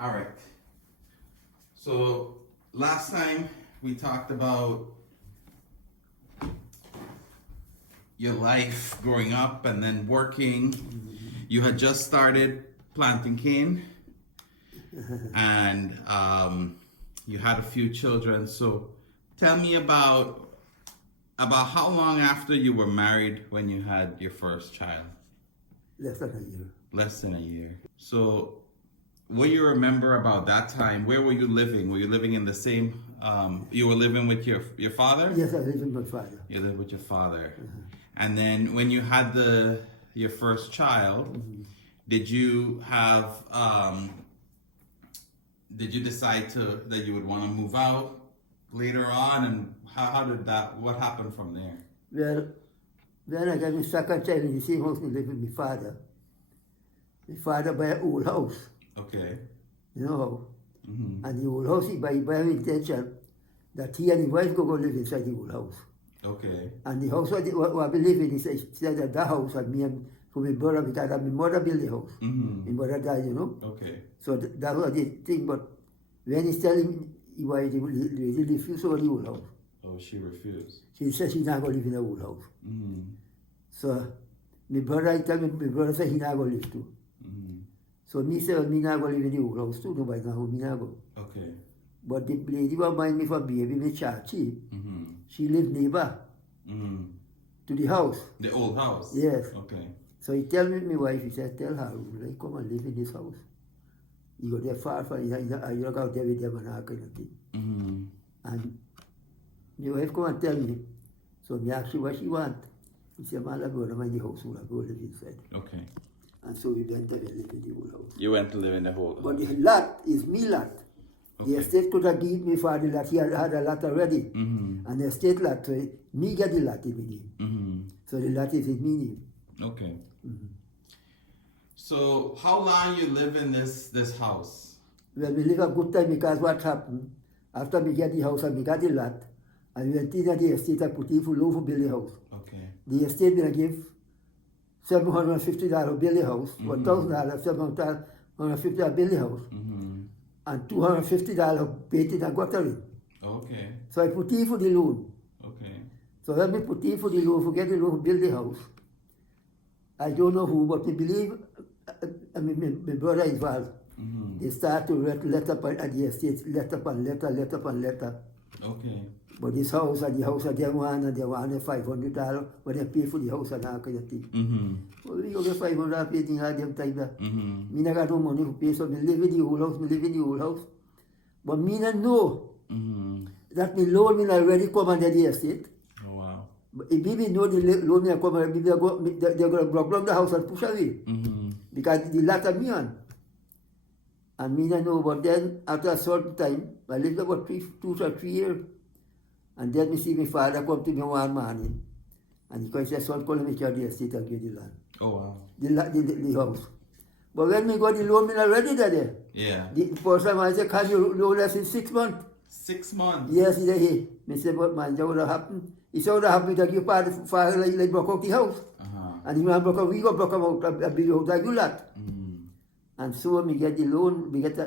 All right. So last time we talked about your life growing up and then working. You had just started planting cane, and you had a few children. So tell me about how long after you were married when you had your first child? Less than a year. Less than a year. So what do you remember about that time? Where were you living? Were you living in the same, you were living with your father? Yes, I live with my father. You lived with your father. And then when you had your first child, did you have, did you decide that you would want to move out later on? And how did what happened from there? Well, then I got my second child in the same house I live with my father. My father buy an old house. Okay. You know how? And the old house he buy with intention that he and his wife go live inside the old house. Okay. And the house what we live in, he said that house and me and for my brother, because my mother built the house. My mother died, you know. Okay. So that was the thing, but when he's telling his wife, he refused to go to the old house. Oh, she refused. She said she's not going to live in the old house. So my brother, I tell me, my brother said he not going to live too. So me say, well, me not going to live in the old house too, nobody know me not go. Okay. But the lady who mind me for baby, my Chachi, she lived neighbor to the house. The old house? Yes. Okay. So he tell me, my wife, he said, tell Haroon, like, come and live in this house. You go there far, you don't go out there with them and all kind of thing. And my wife come and tell me, so me ask her what she want. He said, man, I go to the house, I go live inside. Okay. And so we went there and live in the old house. You went to live in the whole house? But the lot is me lot. Okay. The estate could have given me for the lot, he had a lot already. And the estate lot, so me get the lot in me name. So the lot is in me name. Okay. So how long you live in this house? Well, we live a good time because what happened, after we get the house and we got the lot, and we went in the estate and put in for low for build the house. Okay. The estate will give $750 build the house, $1,000, $750 build the house, and $250 paid in a guttering. Okay. So I put in for the loan. Okay. So when we put in for the loan, forget the loan, build the house. I don't know who, but we believe, my brother is involved. They start to write letter at the estate, letter upon letter. Okay. But this house and the house, they want $500 when they pay for the house and all kind of thing. Well, we go get $500 paid in all them time there. Me not got no money to pay, so me live in the old house, But me not know that me loan me already come under the estate. Oh, wow. But if me know the loan me come, they're going to block down the house and push away. Because the lot of me on. And me not know, but then after a certain time, I lived about 2 or 3 years. And then me see my father come to me one morning. And he said, son, call me to the estate and give the land. Oh, wow. The house. But when me got the loan, me already there. Yeah. The person I said, can you loan us in 6 months? 6 months? Yes, he said, hey. Me said, but man, that would have happened. He said, would have happened that your father like broke out the house. And he broke out, we got broke out a big house like you lot. And so me get the loan, me get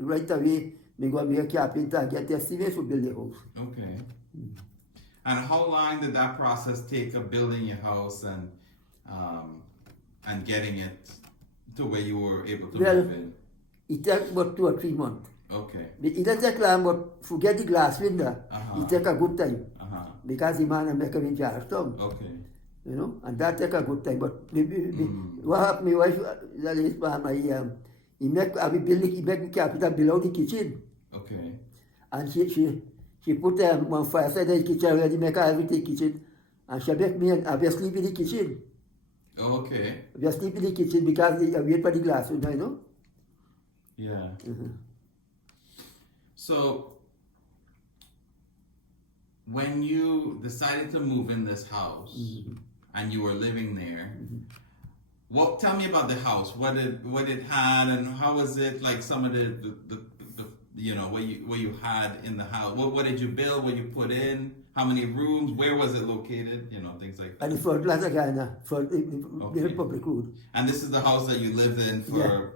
right away, me go and be a carpenter and get the estimate for build the house. Okay. And how long did that process take of building your house and getting it to where you were able to move in? It took about 2 or 3 months. Okay. It doesn't take long, but forget the glass window. It take a good time. Because the man make him in Charleston. Okay. You know, and that take a good time. But what happened, my wife, that is, he make the carpenter below the kitchen. Okay. And she put one fireside in the kitchen, ready make everything kitchen. And she make me and I sleep in the kitchen. Okay. We sleep in the kitchen because I wait for the glass window, you know? Yeah. So, when you decided to move in this house and you were living there, tell me about the house. What it had and how was it, like some of the you know, what you had in the house? What did you build? What you put in? How many rooms? Where was it located? You know, things like that. And the front Colonial Guyana, front the Republic Road. And this is the house that you lived in for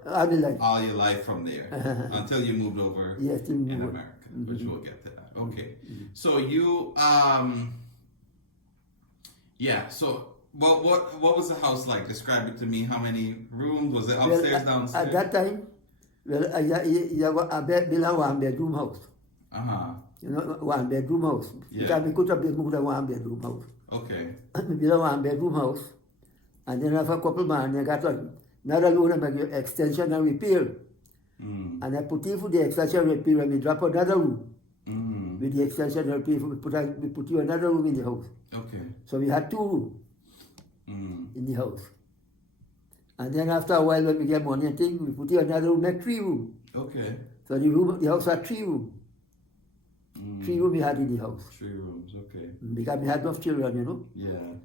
all your life from there until you moved over in America, which we'll get to that. Okay. So you, so what was the house like? Describe it to me. How many rooms? Was it upstairs, downstairs? At that time, I built a one-bedroom house. You know, one-bedroom house. Because we could have moved a one-bedroom house. Okay. We built a one-bedroom house. And then after a couple of months, I got another loan about extension and repair. And I put in for the extension and repair, and we drop another room. With the extension and repair, we put you another room in the house. Okay. So we had 2 rooms in the house. And then after a while, when we get money and things, we put in another room, make 3 rooms. Okay. So the house had 3 rooms. 3 rooms we had in the house. 3 rooms, okay. Because we had enough children, you know. Yeah.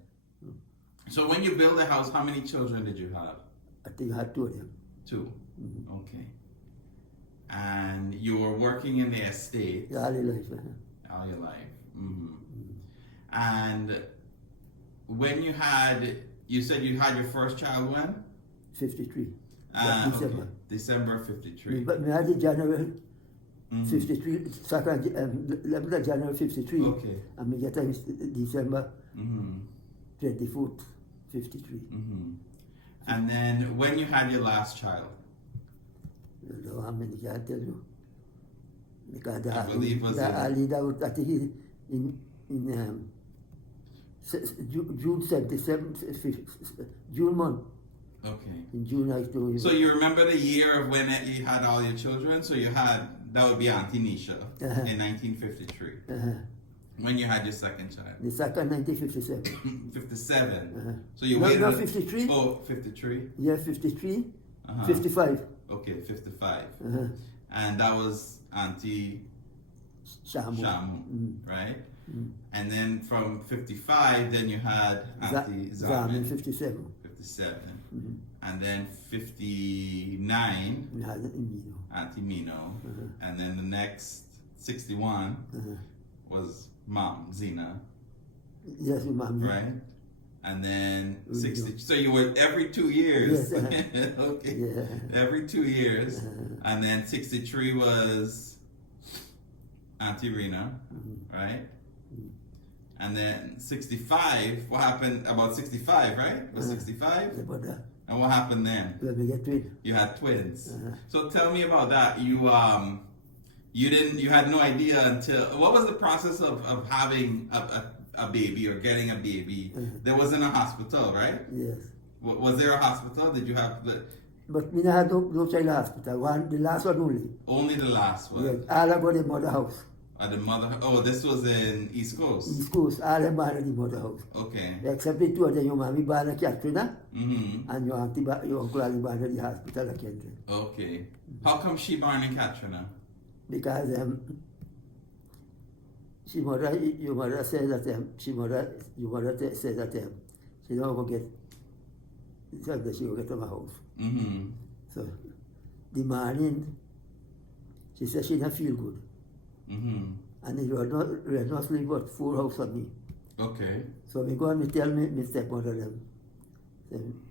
So when you built the house, how many children did you have? I think I had 2 of them. 2? Okay. And you were working in the estate? Yeah, all your life. All your life. And when you said you had your first child when? 53. December. Okay. December 53. But we had it January 53, 11th of January 53. Okay. And we get time December 24th, 53. And then when you had your last child? I don't know how many, I can't tell you. Because I believe was I think in June 77, June month. Okay. In June I told you. So you remember the year of when you had all your children? So you had, that would be Auntie Nisha in 1953. When you had your second child? The second 1957. 57. So you waited. No, 53. Oh, 53? Yeah, 53. 55. Okay, 55. And that was Auntie Shamu, right? And then from 55, then you had Auntie Zamin. 57. 57. And then 59, We had Mino. Auntie Mino. And then the next 61 was Mom, Zina. Yes, Mom. Right? And then 60. So you were every 2 years. Yes, okay. Yeah. Every 2 years. And then 63 was Auntie Rena, right? And then 65, what happened about 65, right? Was 65? About that. And what happened then? Let me get twins. You had twins. So tell me about that. You had no idea until, what was the process of having a baby or getting a baby? There wasn't a hospital, right? Yes. Was there a hospital? Did you have the... But me had no child hospital. The last one only. Only the last one? Yes. All about the mother house. At the mother... Oh, this was in East Coast? East Coast. All them born at the mother house. Okay. Except the 2 of them, your mommy born at Katrina. And your uncle Ali born at the hospital at Kendrick. Okay. How come she born in Katrina? Because your mother said that she don't forget that she will get to my house. So the morning she said she didn't feel good. And it was not sleep but 4 hours for me. Okay. So me go and me tell my stepmother them.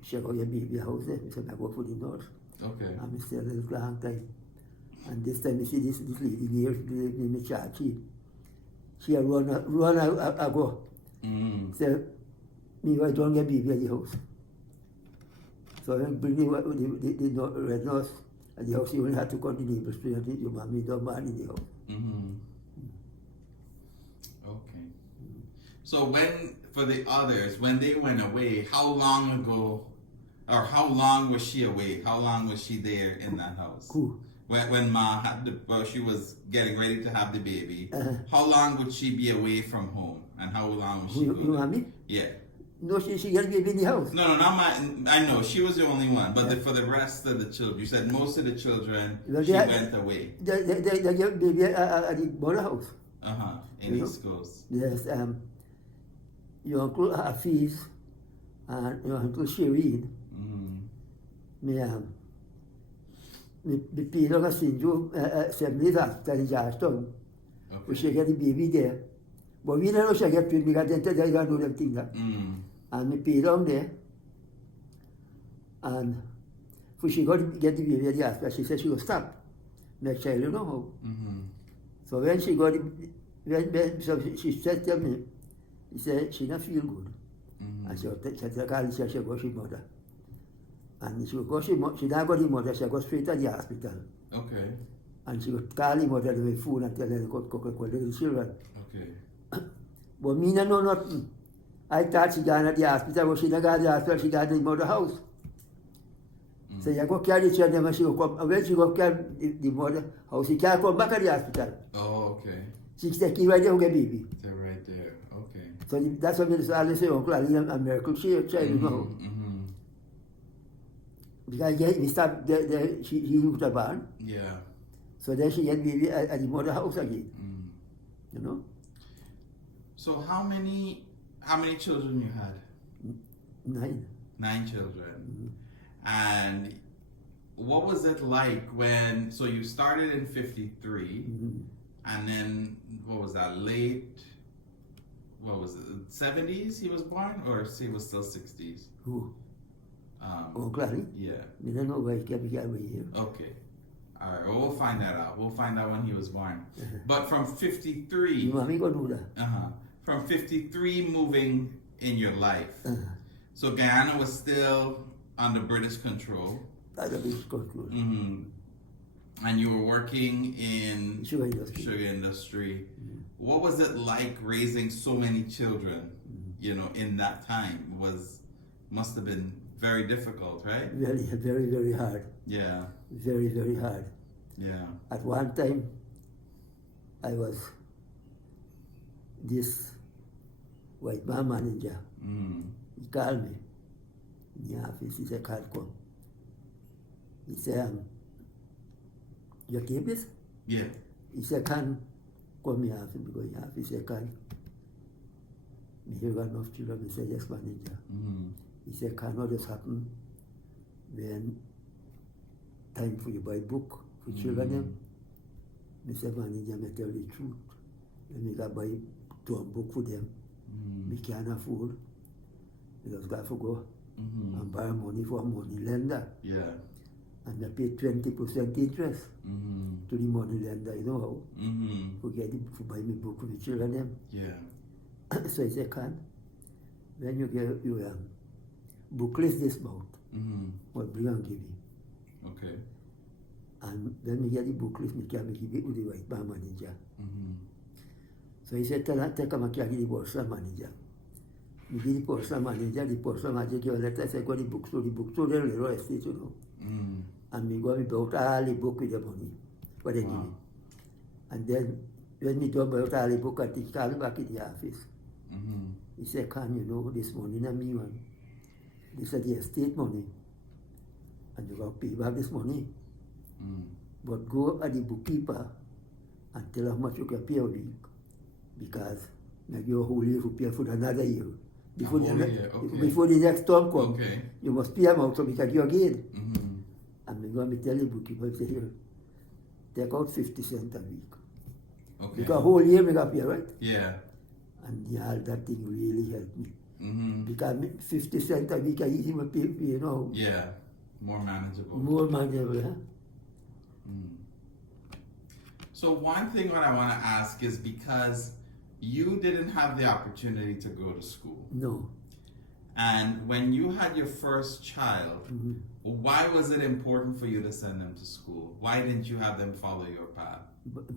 She go your baby house there. So I go for the nurse. Okay. And me stay a little long time. And this time you see this lady near me charge she run go. So me I don't get baby at the house. So I bring the red nurse at the house. You only had to come to the neighbors to your mommy don't man in the house. Okay. So for the others, when they went away, how long ago, or how long was she away? How long was she there in that house? Who? When Ma she was getting ready to have the baby, how long would she be away from home? And how long was she Your mommy? Yeah. No, she got baby in the house. No, not I know, she was the only one, but for the rest of the children, you said most of the children, she went away. They get baby at the mother house. In East Coast. Yes, your uncle Hafiz and your uncle Shireen. Me pay long as Sinjo 7 days after the Jarton. We should get the baby there. But we don't know she get twin because then they don't do them things. And me pay down there. And for she got to get the baby at the hospital, she said she will stop. Next child, you know how. So when she got it, so she said to me, he said she not feel good. And she said, she go to mother. And she go she not go to mother, she go straight to the hospital. Okay. And she would call the mother with food and tell her to call the children. Okay. But me no know nothing. I thought she gone at the hospital, but she not got the hospital, she got in the mother house. So you go carry the children and she go come, and when she go carry the mother house, she can't come back at the hospital. Oh, okay. She take it right there with the baby. They're right there. Okay. So that's what I always say, Uncle Ali, a miracle child, you know. Because we start she looked at barn. Yeah. So then she get baby at the mother house again. You know? So how many children you had? 9. 9 children. And what was it like when, so you started in 53, and then, what was that, what was it, 70s he was born, or he was still 60s? Who? Uncle Ali? Yeah. We don't know where he came here. Okay. All right, well, we'll find that out. We'll find out when he was born. But from 53... You want me to do that? From 53 moving in your life. So Guyana was still under British control. Under British control. And you were working in sugar industry. What was it like raising so many children, you know, in that time? Must have been very difficult, right? Very, very, very hard. Yeah. Very, very hard. Yeah. At one time, I was this white man manager. He called me in the office. He said, "Can't come." He said, "Your campus?" Yeah. He said, "Can't come here because in the office." He said, "Can't. Me here got enough children." He said, "Yes, manager." He said, "Can't all this happen when time for you buy book for children them?" I said, "Manager, me tell the truth. When me got buy 2 book for them, me can't afford. Me just got to go and borrow money for a money lender. Yeah. And I pay 20% interest to the money lender, you know how? For buy me book for the children them." Yeah. So he said, "Can when you get your book list this month, what bring and give you." Okay. And when we get the book list, we can give it to the white man manager. So he said, "Take him and give the postal manager." We give the postal manager give a letter, say, "Go to the bookstore, they will estate, you know." And we go, we bought all the book with the money, what they give me. And then, when we do about all the book, I think call me back in the office. He said, "Can you know this money not me one? This is the estate money. And you got to pay back this money. But go at the bookkeeper and tell how much you can pay a week. Because maybe your whole year will pay for another year. Before the next storm comes, you must pay them out so because you're gain." And I'm going to tell the bookkeeper, say, "Here, take out 50 cents a week." Okay. Because whole year we got pay, right? Yeah. And yeah, that thing really helped me. Because 50 cents a week I easy to pay, you know. Yeah. More manageable. More manageable, huh? So one thing what I want to ask is, because you didn't have the opportunity to go to school. No. And when you had your first child, why was it important for you to send them to school? Why didn't you have them follow your path?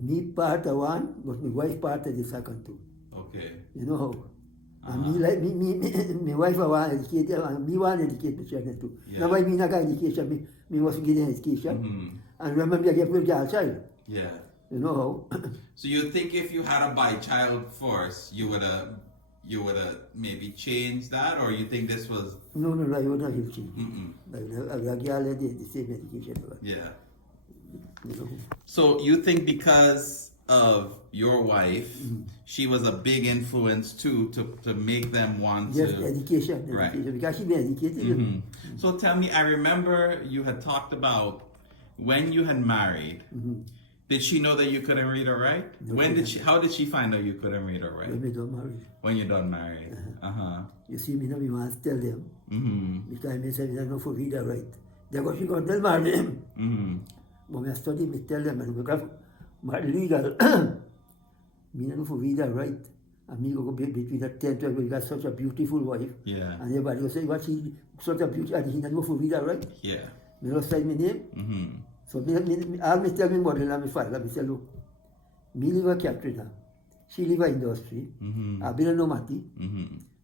Me part of one, but my wife part of the second two. Okay. You know how? And my wife want educated, and me want to educate my children too. Now why me not got education, me was getting education. And remember I get a girl child. Yeah. You know how? So you think if you had a by child force, you would have maybe changed that, or you think this was... No, I would not have changed. I would have given the same education. Yeah. You know? So you think because of your wife, she was a big influence too to make them want yes, to... education, right. Because she been educated. So tell me, I remember you had talked about when you had married, Did she know that you couldn't read or write? No, How did she find out you couldn't read or write? When we don't marry. When you're done married. You see, me now, we must tell them. Because I say, I don't know for read or write. They go, she got tell marry him. But when I study, me tell them, and we got legal. Me don't know for read or write. And me go between the 10 12, we got such a beautiful wife. Yeah. And everybody go say, what she, such a beauty, and he don't know for read or write. Yeah. Me don't say my name. So all me tell me mother and my father, me say, look, me live a Katrina. She live a industry. I been a nomati.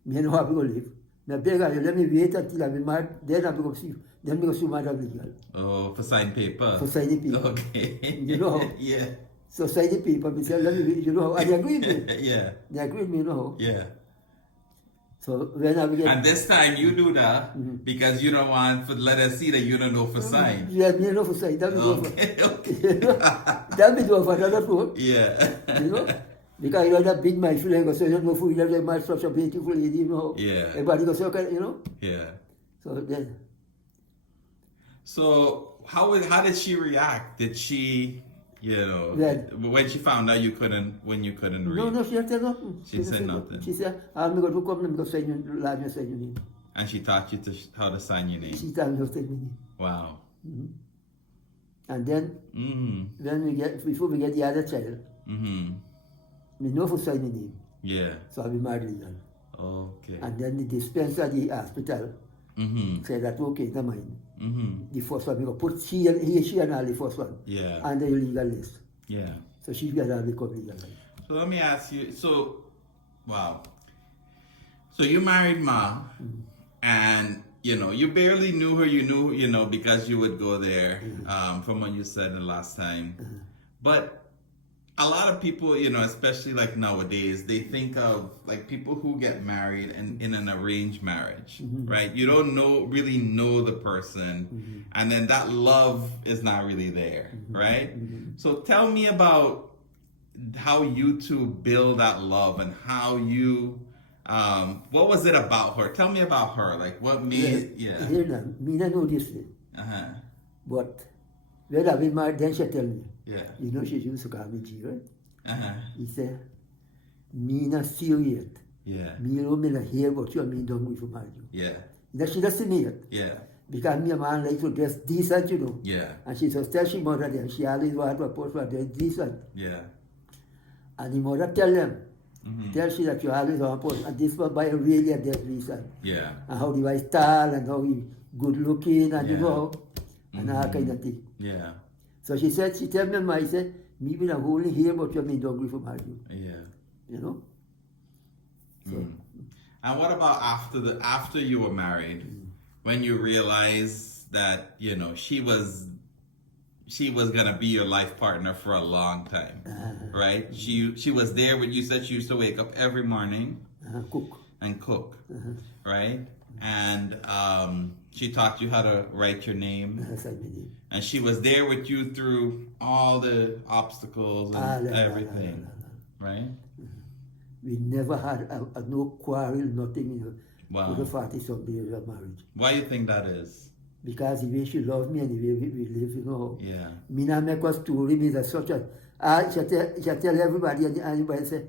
Me know how we go live. Me beg her, let me wait until I be married, then I go see, then we go see madam legal. Oh, for sign paper? For sign the paper. Okay. You know how? Yeah. So sign the paper, me say, let me wait, you know how? And they agree with me. Yeah. They agree with me, you know how? Yeah. So when I get... And this time you do that because you don't want to let us see that you don't know for sign. Yeah, me know for sign. That me do Okay, okay. You know? That me do for another food. Yeah. You know? Because you know that big man feel like, so you don't know for you have married such a beautiful lady, you know? Yeah. Everybody goes, okay, you know? Yeah. So then... So how did she react? Did she, you know, When? when she found out you couldn't read? No, she didn't say nothing. She said nothing. She said, I'm going to come and go sign you, lad, me sign your name. And she taught you how to sign your name. She taught me how to sign my name. Wow. And then, when before we get the other child, we know for sign my name. Yeah. So I'll be married legal. Okay. And then the dispenser at the hospital said that, okay, never mind. The first one, we go put she and all the first one. Yeah. And the legal list. Yeah. So she got all become legal. So let me ask you, wow. So you married Ma, and, you know, you barely knew her, you know, because you would go there, from what you said the last time. But a lot of people, you know, especially like nowadays, they think of like people who get married in an arranged marriage, right? You don't really know the person, and then that love is not really there, right? So tell me about how you two build that love and how you, what was it about her? Tell me about her, like what made, Here now, me not know this thing. But when I been married, then she tell me, you know she used to call me G, right? He said, me not see you yet. Yeah. Me don't me not hear about you and me don't go to marry you. Yeah. That she doesn't see me yet. Yeah. Because me a man like to dress decent, you know. Yeah. And she says, tell she mother them, she always want to post for dress decent. Yeah. And the mother tell them, tell she that you always want to post, and this was by really a dress decent. Yeah. And how the wife tall and how he good looking and you know, and all kind of thing. Yeah. So she said, she tell me, I said, me will only hear about you, me don't go for marry you. Yeah. You know? So, And what about after you were married, when you realized that, you know, she was gonna be your life partner for a long time, right? She was there when you said she used to wake up every morning and cook, right? And she taught you how to write your name, and she was there with you through all the obstacles and everything, right? We never had no quarrel, nothing, you know, Wow. for the 40-something years of marriage. Why do you think that is? Because the way she loved me and the way we live, you know. Yeah. Me not make a story, me that such a... she tell everybody, and anybody say,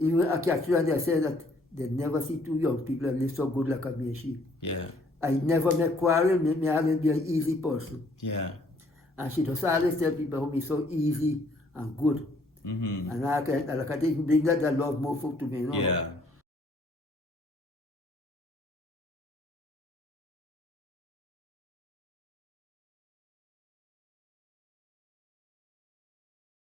even a catcher, and they say that they never see two young people that live so good like me and she. Yeah. I never make quarrel, me always be an easy person. Yeah. And she just always tell people how me so easy and good. And I can bring that love more to me, you know. Yeah.